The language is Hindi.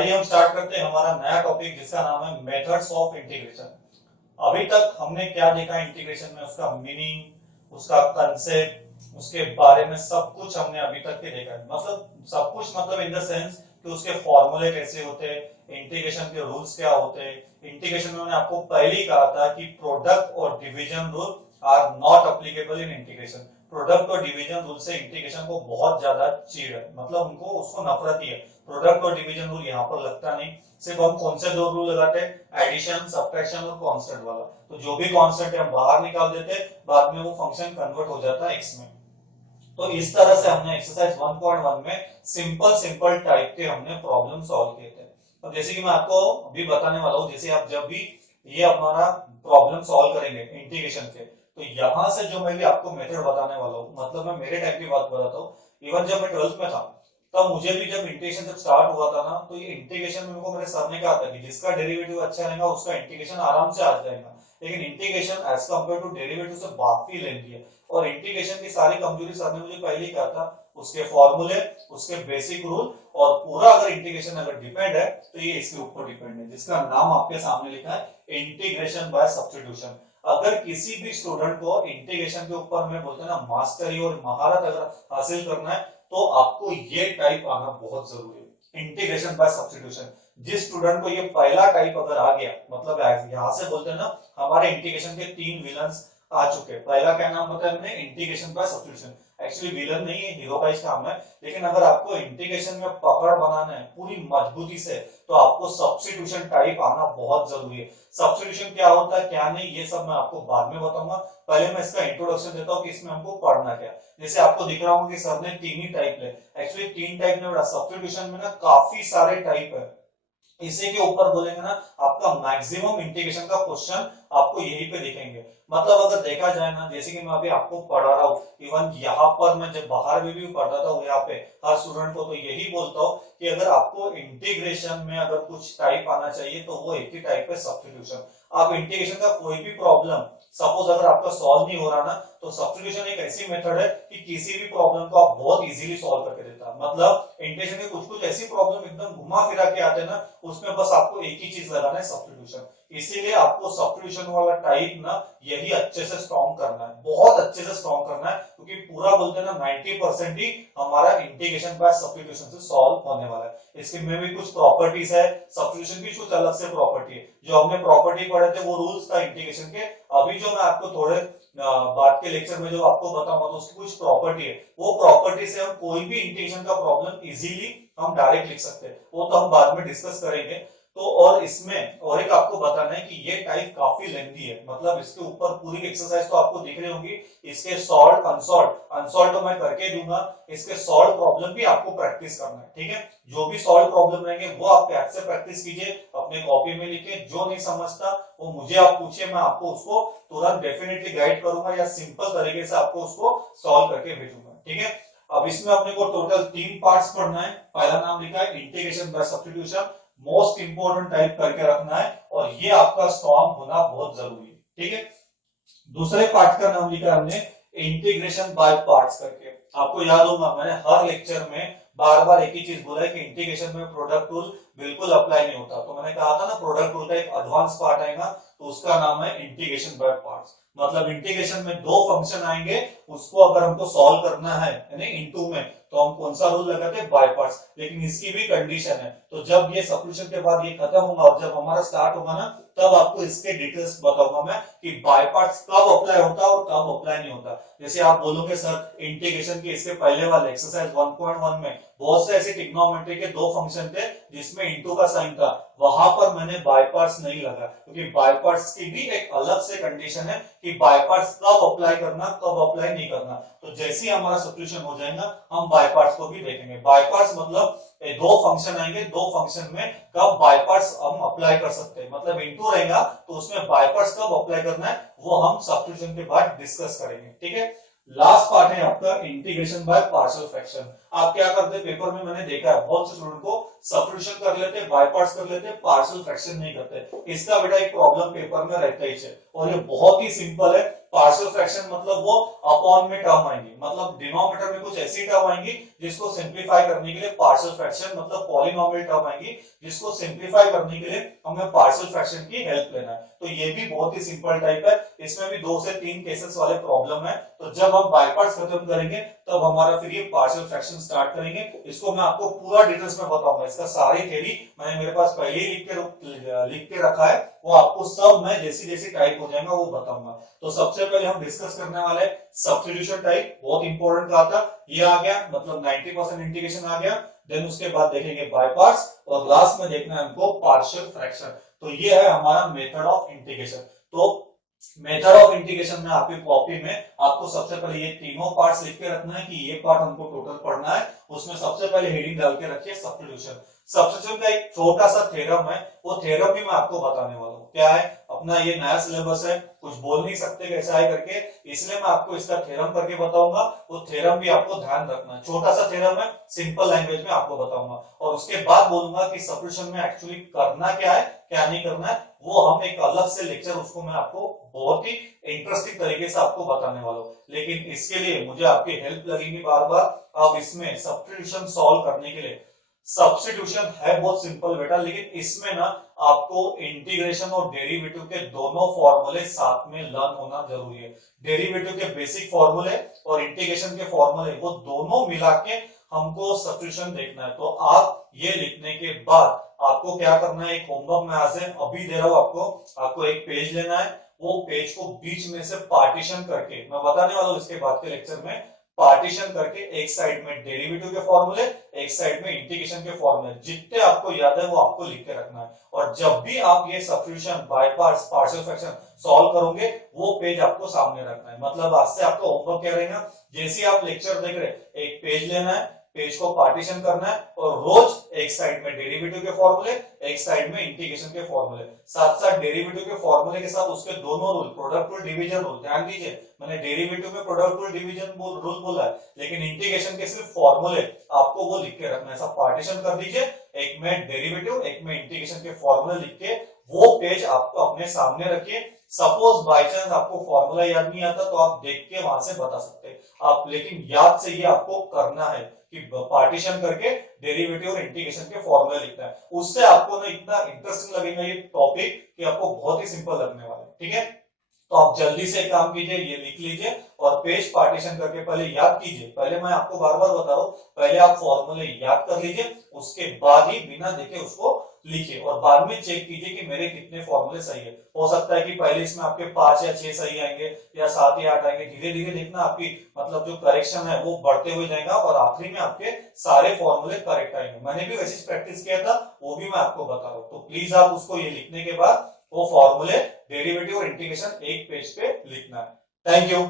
आइए हम स्टार्ट करते हैं हमारा नया टॉपिक जिसका नाम है मेथड्स ऑफ इंटीग्रेशन। अभी तक हमने क्या देखा इंटीग्रेशन में, उसका मीनिंग, उसका कंसेप्ट, उसके बारे में सब कुछ हमने अभी तक के देखा है। मतलब सब कुछ मतलब इन द सेंस कि उसके फॉर्मूले कैसे होते हैं, इंटीग्रेशन के रूल्स क्या होते हैं। इंटीग्रेशन में मैंने आपको पहले ही कहा था कि प्रोडक्ट और division rule are not applicable in integration. Product और डिवीजन रूल से इंटीग्रेशन को बहुत ज्यादा चिढ़ है, मतलब उनको उसको नफरत ही है। प्रोडक्ट और डिवीजन रूल यहाँ पर लगता नहीं। सिर्फ हम कौन से दो रूल लगाते हैं, एडिशन, सब्ट्रैक्शन और कांस्टेंट वाला। तो जो भी कांस्टेंट है हम बाहर निकाल देते, बाद में वो फंक्शन कन्वर्ट हो जाता है एक्स में। तो इस तरह से हमने एक्सरसाइज 1.1 में सिंपल सिंपल टाइप के हमने प्रॉब्लम सॉल्व किए थे। अब जैसे कि मैं आपको अभी बताने वाला हूँ, जैसे आप जब भी ये हमारा प्रॉब्लम सॉल्व करेंगे इंटीग्रेशन के, तो यहां से जो मैं भी आपको मेथड बताने वाला हूँ, मतलब मैं मेरे टाइप की बात बताता हूँ। इवन जब मैं 12th में था तब मुझे भी जब इंटीग्रेशन जब स्टार्ट हुआ था ना, तो ये इंटीग्रेशन में मेरे सर ने कहा था कि जिसका डेरिवेटिव अच्छा रहेगा उसका इंटीग्रेशन आराम से आ जाएगा। लेकिन integration as compare to derivative से काफी लेंथी है, और इंटीग्रेशन की सारी कमजोरी सर ने मुझे पहले ही कहा था। उसके फॉर्मूले, उसके बेसिक रूल, और पूरा अगर इंटीग्रेशन अगर डिपेंड है तो ये इसके ऊपर डिपेंड है, जिसका नाम आपके सामने लिखा है इंटीग्रेशन बाय सब्स्टिट्यूशन। अगर किसी भी स्टूडेंट को इंटीग्रेशन के ऊपर में बोलते हैं ना मास्टरी और महारत अगर हासिल करना है, तो आपको ये टाइप आना बहुत जरूरी है, इंटीग्रेशन बाय सब्स्टिट्यूशन। जिस स्टूडेंट को ये पहला टाइप अगर आ गया, मतलब यहाँ से बोलते हैं ना हमारे इंटीग्रेशन के 3 विलन्स आ चुके। पहला क्या नाम बताया हमने, integration by substitution. Actually villain नहीं है, हीरो वाइज काम है। लेकिन अगर आपको इंटीग्रेशन में पकड़ बनाना है पूरी मजबूती से, तो आपको सब्स्टिट्यूशन टाइप आना बहुत जरूरी है। सब्स्टिट्यूशन क्या होता है क्या नहीं, ये सब मैं आपको बाद में बताऊंगा। पहले मैं इसका इंट्रोडक्शन देता हूँ कि इसमें हमको पढ़ना क्या। जैसे आपको दिख रहा होगा कि सर ने 3 ही टाइप ले। एक्चुअली 3 टाइप ने, सब्स्टिट्यूशन में ना काफी सारे टाइप है। इसी के ऊपर बोलेंगे ना, आपका मैक्सिमम इंटीग्रेशन का क्वेश्चन आपको यहीं पे दिखेंगे। मतलब अगर देखा जाए ना, जैसे कि मैं अभी आपको पढ़ा रहा हूँ, इवन यहाँ पर मैं जब बाहर भी पढ़ता था, यहाँ पे हर स्टूडेंट को तो यही बोलता हूँ कि अगर आपको इंटीग्रेशन में अगर कुछ टाइप आना चाहिए तो वो एक ही टाइप है, सब्स्टिट्यूशन। आप इंटीग्रेशन का कोई भी प्रॉब्लम सपोज अगर आपका सॉल्व नहीं हो रहा ना, तो सब्स्टिट्यूशन एक ऐसी मेथड है कि किसी भी प्रॉब्लम को आप बहुत इजीली सॉल्व करके देता है। मतलब इंटीग्रेशन के कुछ कुछ ऐसी प्रॉब्लम एकदम घुमा फिरा के आते हैं ना, उसमें बस आपको एक ही चीज लगाना है, सब्स्टिट्यूशन। इसीलिए आपको सब्स्टिट्यूशन वाला टाइप ना यही अच्छे से स्ट्रॉन्ग करना है, बहुत अच्छे से स्ट्रॉन्ग करना है, क्योंकि पूरा बोलते हैं ना 90% ही हमारा इंटीग्रेशन बाय सब्स्टिट्यूशन से सॉल्व होने वाला है। इसके में भी कुछ प्रॉपर्टीज है, सब्स्टिट्यूशन की कुछ अलग से प्रॉपर्टी है। जो हमने प्रॉपर्टी पढ़े थे वो रूल्स था इंटीग्रेशन के। अभी जो मैं आपको थोड़े बाद के लेक्चर में जो आपको बताऊंगा, तो उसकी कुछ प्रॉपर्टी है, वो प्रॉपर्टी से हम कोई भी इंटीग्रेशन का प्रॉब्लम इजीली हम डायरेक्ट लिख सकते हैं। वो तो हम बाद में डिस्कस करेंगे। तो और इसमें और एक आपको बताना है कि ये टाइप काफी लेंथी है, मतलब इसके ऊपर पूरी एक्सरसाइज तो आपको दिख रही होगी। इसके सॉल्व, अनसॉल्व, अनसॉल्व तो मैं करके दूंगा, इसके सॉल्व प्रॉब्लम भी आपको प्रैक्टिस करना है, ठीक है। जो भी सॉल्व प्रॉब्लम रहेंगे वो आप पैड से प्रैक्टिस कीजिए, अपने कॉपी में लिखे। जो नहीं समझता वो मुझे आप पूछिए, मैं आपको उसको तुरंत डेफिनेटली गाइड करूंगा, या सिंपल तरीके से आपको उसको सॉल्व करके भेजूंगा, ठीक है। अब इसमें अपने को टोटल 3 पार्ट्स पढ़ना है। पहला नाम लिखा है integration by substitution, most important type करके रखना है, और ये आपका स्ट्रॉन्ग होना बहुत जरूरी है, ठीक है। दूसरे पार्ट का नाम लिखा हमने इंटीग्रेशन बाय पार्ट्स करके। आपको याद होगा मैंने हर लेक्चर में बार बार एक ही चीज बोला है कि इंटीग्रेशन में प्रोडक्ट रूल बिल्कुल अप्लाई नहीं होता। तो मैंने कहा था ना प्रोडक्ट रूल का एक एडवांस पार्ट आएगा, तो उसका नाम है इंटीग्रेशन बाय पार्ट्स। मतलब इंटीग्रेशन में 2 फंक्शन आएंगे, उसको अगर हमको सॉल्व करना है यानी इनटू में, तो हम कौन सा रूल लगाते हैं, बाय पार्ट्स। लेकिन इसकी भी कंडीशन है, तो जब ये सब्स्टिट्यूशन के बाद ये खत्म होगा और जब हमारा स्टार्ट होगा ना, तब आपको इसके डिटेल्स बताऊंगा मैं कि बाय पार्ट्स कब अप्लाई होता है और कब अप्लाई नहीं होता। जैसे आप बोलोगे सर इंटीग्रेशन के इसके पहले वाले एक्सरसाइज 1.1 में बहुत से ऐसे ट्रिग्नोमेट्री के 2 फंक्शन थे जिसमें इनटू का साइन था, वहां पर मैंने बाय पार्ट्स नहीं लगा, क्योंकि बाय पार्ट्स की भी एक अलग से कंडीशन है कि बाय पार्ट्स कब अप्लाई करना कब अप्लाई नहीं करना। तो जैसे ही हमारा सब्स्टिट्यूशन हो जाएगा हम बाय पार्ट्स को भी देखेंगे। बाय पार्ट्स मतलब 2 फंक्शन आएंगे, 2 फंक्शन में कब बाय पार्ट्स हम अप्लाई कर सकते हैं। मतलब इनटू रहेगा तो उसमें बाय पार्ट्स कब अप्लाई करना है वो हम सब्स्टिट्यूशन के बाद डिस्कस करेंगे, ठीक है। लास्ट पार्ट है आपका इंटीग्रेशन बाय पार्शियल फ्रैक्शन। आप क्या करते हैं, पेपर में मैंने देखा है बहुत से स्टूडेंट को सब्स्टिट्यूशन कर लेते, बाय पार्ट्स कर लेते, पार्शियल फ्रैक्शन नहीं करते। इसका बेटा एक प्रॉब्लम पेपर में रहता ही है, और ये बहुत ही सिंपल है। पार्शियल फ्रैक्शन मतलब वो अपॉन में टर्म आएंगी, मतलब डिनोमिनेटर में कुछ ऐसी टर्म आएंगी जिसको सिंप्लीफाई करने के लिए पार्शियल फ्रैक्शन मतलब पॉलिनोमियल टर्म आएंगी जिसको सिंप्लीफाई करने के लिए हमें पार्शियल फ्रैक्शन की हेल्प लेना है। तो ये भी बहुत ही सिंपल टाइप है, इसमें भी 2 से 3 केसेस वाले प्रॉब्लम है। तो जब हम बाय पार्ट्स खत्म करेंगे तब हमारा फिर ये पार्शियल फ्रैक्शन स्टार्ट करेंगे। इसको मैं आपको पूरा डिटेल्स में बताऊंगा, इसका सारी थ्योरी मैंने मेरे पास पहले ही लिख के रखा है, वो आपको सब मैं जैसी जैसी टाइप हो जाएगा वो बताऊंगा। तो सबसे पहले हम डिस्कस करने वाले सब्स्टिट्यूशन टाइप, बहुत इंपॉर्टेंट कहा था, ये आ गया मतलब 90% इंटीग्रेशन आ गया। देन उसके बाद देखेंगे बाय पार्ट्स और लास्ट में देखना है हमको पार्शियल फ्रैक्शन। तो ये है हमारा मेथड ऑफ इंटीग्रेशन। तो मेथड ऑफ इंटीग्रेशन में आपकी कॉपी में आपको सबसे पहले ये तीनों पार्ट्स लिख के रखना है कि ये पार्ट हमको टोटल पढ़ना है। उसमें सबसे पहले हेडिंग डाल के रखिए सब्स्टिट्यूशन। सब्स्टिट्यूशन का एक छोटा सा थ्योरम है, वो थ्योरम भी मैं आपको बताने वाला हूँ। क्या है, अपना ये नया सिलेबस है, कुछ बोल नहीं सकते कैसा है करके, इसलिए मैं आपको इसका थ्योरम करके बताऊंगा। वो थ्योरम भी आपको ध्यान रखना है, छोटा सा थ्योरम है, सिंपल लैंग्वेज में आपको बताऊंगा। और उसके बाद बोलूंगा कि सब्स्टिट्यूशन में एक्चुअली करना क्या है क्या नहीं करना है, वो हम एक अलग से लेक्चर उसको मैं आपको बहुत ही इंटरेस्टिंग तरीके से आपको बताने वाला हूँ। लेकिन इसके लिए मुझे आपकी हेल्प लगेगी बार बार। अब इसमें सब्स्टिट्यूशन सॉल्व करने के लिए, सब्स्टिट्यूशन है बहुत सिंपल बेटा, लेकिन इसमें ना आपको इंटीग्रेशन और डेरिवेटिव के दोनों फॉर्मूले साथ में लर्न होना जरूरी है। डेरिवेटिव के बेसिक फॉर्मूले और इंटीग्रेशन के फॉर्मूले वो दोनों मिला के हमको सब्स्टिट्यूशन देखना है। तो आप ये लिखने के बाद आपको क्या करना है, एक होमवर्क में आज अभी दे रहा हूं आपको एक पेज लेना है, वो पेज को बीच में से पार्टीशन करके, मैं बताने वाला हूं इसके बाद के लेक्चर में, पार्टीशन करके एक साइड में डेरिवेटिव के फॉर्मूले, एक साइड में इंटीग्रेशन के फॉर्मूले, जितने आपको याद है वो आपको लिख के रखना है। और जब भी आप ये substitution by parts partial fraction solve करोगे वो पेज आपको सामने रखना है। मतलब आज से आपका होमवर्क क्या रहेगा, जैसे आप लेक्चर देख रहे एक पेज लेना है, पेज को पार्टीशन करना है और रोज एक साइड में डेरिवेटिव के फॉर्मूले, एक साइड में इंटीग्रेशन के फॉर्मूले, साथ साथ डेरिवेटिव के फॉर्मूले के साथ उसके दोनों rule, product rule, division rule, ध्यान दीजिए मैंने डेरिवेटिव में प्रोडक्ट रूल, डिवीजन रूल बोला है, लेकिन इंटीग्रेशन के सिर्फ फॉर्मूले आपको वो लिख के रखना है। सब पार्टीशन कर दीजिए, एक में डेरिवेटिव एक में इंटीग्रेशन के फॉर्मूले लिख के वो पेज आपको अपने सामने रखिए। सपोज बाय चांस आपको फॉर्मूला याद नहीं आता तो आप देख के वहां से बता सकते हैं आप, लेकिन याद से ये आपको करना है कि पार्टीशन करके डेरिवेटिव और इंटीग्रेशन के फॉर्मूला लिखना है। उससे आपको ना इतना इंटरेस्टिंग लगेगा ये टॉपिक कि आपको बहुत ही सिंपल लगने वाला है। ठीक है, तो आप जल्दी से काम कीजिए, ये लिख लीजिए और पेज पार्टीशन करके पहले याद कीजिए। पहले मैं आपको बार बार बता रहा हूं, पहले आप फॉर्मूले याद कर लीजिए, उसके बाद ही बिना देखे उसको लिखिए और बाद में चेक कीजिए कि मेरे कितने फॉर्मूले सही है। हो सकता है कि पहले इसमें आपके 5 या 6 सही आएंगे या 7 या 8 आएंगे, धीरे धीरे देखना आपकी मतलब जो करेक्शन है वो बढ़ते हुए जाएगा और आखिरी में आपके सारे फॉर्मूले करेक्ट आएंगे। मैंने भी वैसे प्रैक्टिस किया था, वो भी मैं आपको बता रहा हूँ। तो प्लीज आप उसको ये लिखने के बाद वो फॉर्मूले, डेरिवेटिव और इंटीग्रेशन एक पेज पे लिखना है। Thank you.